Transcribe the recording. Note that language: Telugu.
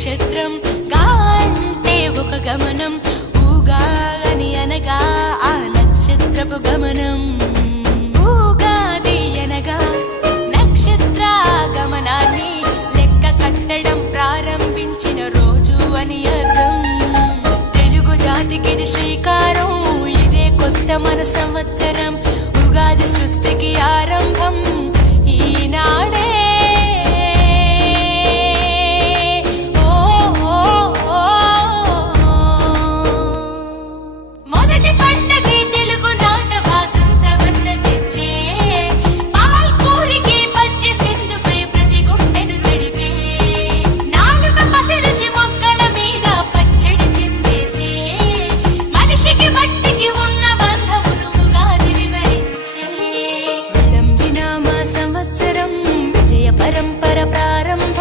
నక్షత్రం గా అంటే ఒక గమనం, ఊగా అని అనగా ఆ నక్షత్రపు గమనం. ఊగాది అనగా నక్షత్ర గమనాన్ని లెక్క కట్టడం ప్రారంభించిన రోజు అని అర్థం. తెలుగు జాతికిది శ్రీకారం, ఇదే కొత్త మన సంవత్సరం.